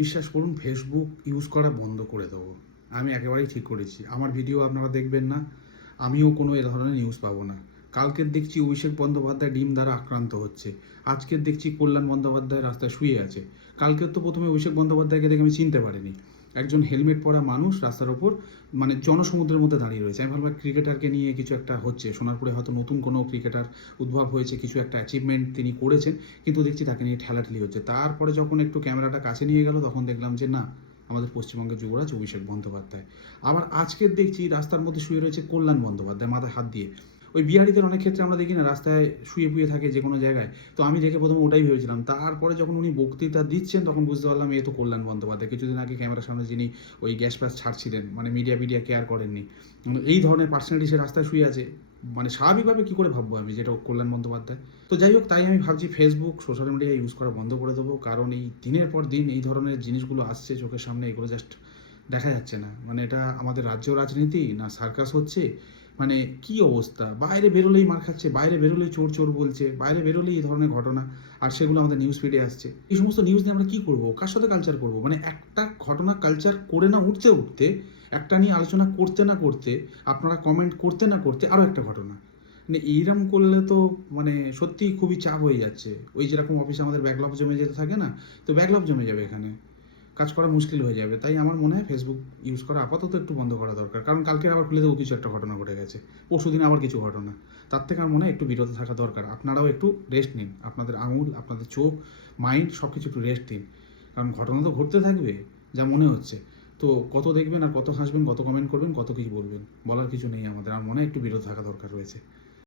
বিশ্বাস করুন Facebook use করা বন্ধ করে দেবো। আমি একেবারেই ঠিক করেছি। আমার ভিডিও আপনারা দেখবেন না, আমিও কোনো এ ধরনের নিউজ পাবো না। কালকের দেখছি অভিষেক বন্দ্যোপাধ্যায় ডিম দ্বারা আক্রান্ত হচ্ছে, আজকের দেখছি কল্যাণ বন্দ্যোপাধ্যায় রাস্তায় শুয়ে আছে। কালকের তো প্রথমে অভিষেক বন্দ্যোপাধ্যায়কে দেখে আমি চিনতে পারিনি। একজন হেলমেট পরা মানুষ রাস্তার ওপর মানে জনসমুদ্রের মধ্যে দাঁড়িয়ে রয়েছে। আমি ভাবলাম ক্রিকেটারকে নিয়ে কিছু একটা হচ্ছে, সোনারপুরে হয়তো নতুন কোনো ক্রিকেটার উদ্ভব হয়েছে, কিছু একটা অ্যাচিভমেন্ট তিনি করেছেন, কিন্তু দেখছি তাকে নিয়ে ঠেলাঠেলি হচ্ছে। তারপরে যখন একটু ক্যামেরাটা কাছে নিয়ে গেল তখন দেখলাম যে না, আমাদের পশ্চিমবঙ্গের যুবরাজ অভিষেক বন্দ্যোপাধ্যায়। আবার আজকের দেখছি রাস্তার মধ্যে শুয়ে রয়েছে কল্যাণ বন্দ্যোপাধ্যায় মাথায় হাত দিয়ে। ওই বিহারিদের অনেক ক্ষেত্রে আমরা দেখি না রাস্তায় শুয়ে পুয়ে থাকে যে কোনো জায়গায়, তো আমি দেখে প্রথমে ওটাই ভেবেছিলাম। তারপরে যখন উনি বক্তৃতা দিচ্ছেন তখন বুঝতে পারলাম এ তো কল্যাণ বন্দ্যোপাধ্যায়, কিছুদিন আগে ক্যামেরার সামনে যিনি ওই গ্যাস ফ্যাস ছাড়ছিলেন, মানে মিডিয়া কেয়ার করেননি। এই ধরনের পার্সোনালিটি সে রাস্তায় শুয়ে আছে, মানে স্বাভাবিকভাবে কী করে ভাববো আমি যেটা কল্যাণ বন্দ্যোপাধ্যায়। তো যাই হোক, তাই আমি ভাবছি ফেসবুক সোশ্যাল মিডিয়া ইউজ করা বন্ধ করে দেবো, কারণ এই দিনের পর দিন এই ধরনের জিনিসগুলো আসছে চোখের সামনে, এগুলো জাস্ট দেখা যাচ্ছে না। মানে এটা আমাদের রাজ্য রাজনীতি না সার্কাস হচ্ছে, মানে কি অবস্থা! বাইরে বেরোলেই মার খাচ্ছে, বাইরে বেরোলেই চোর চোর বলছে, বাইরে বেরোলেই এই ধরনের ঘটনা, আর সেগুলো আমাদের নিউজ ফিডে আসছে। এই সমস্ত নিউজ নিয়ে আমরা কী করবো, কার সাথে কালচার করবো? মানে একটা ঘটনা কালচার করে না উঠতে উঠতে, একটা নিয়ে আলোচনা করতে না করতে, আপনারা কমেন্ট করতে না করতে আরও একটা ঘটনা, মানে এইরকম করলে তো মানে সত্যিই খুবই চাপ হয়ে যাচ্ছে। ওই যেরকম অফিসে আমাদের ব্যাকলগ জমে যেতে থাকে না, তো ব্যাকলগ জমে যাবে এখানে, কাজ করা মুশকিল হয়ে যাবে। তাই আমার মনে হয় ফেসবুক ইউজ করা আপাতত একটু বন্ধ করা দরকার, কারণ কালকে আবার খুলে দেবো কিছু একটা ঘটনা ঘটে গেছে, পরশুদিন আবার কিছু ঘটনা। তার থেকে আমার মনে হয় একটু বিরত থাকা দরকার। আপনারাও একটু রেস্ট নিন, আপনাদের আঙুল, আপনাদের চোখ, মাইন্ড সব কিছু একটু রেস্ট দিন, কারণ ঘটনা তো ঘটতে থাকবে যা মনে হচ্ছে। তো কত দেখবেন আর কত হাসবেন, কত কমেন্ট করবেন, কত কিছু বলবেন, বলার কিছু নেই আমাদের। আমার মনে হয় একটু বিরত থাকা দরকার রয়েছে।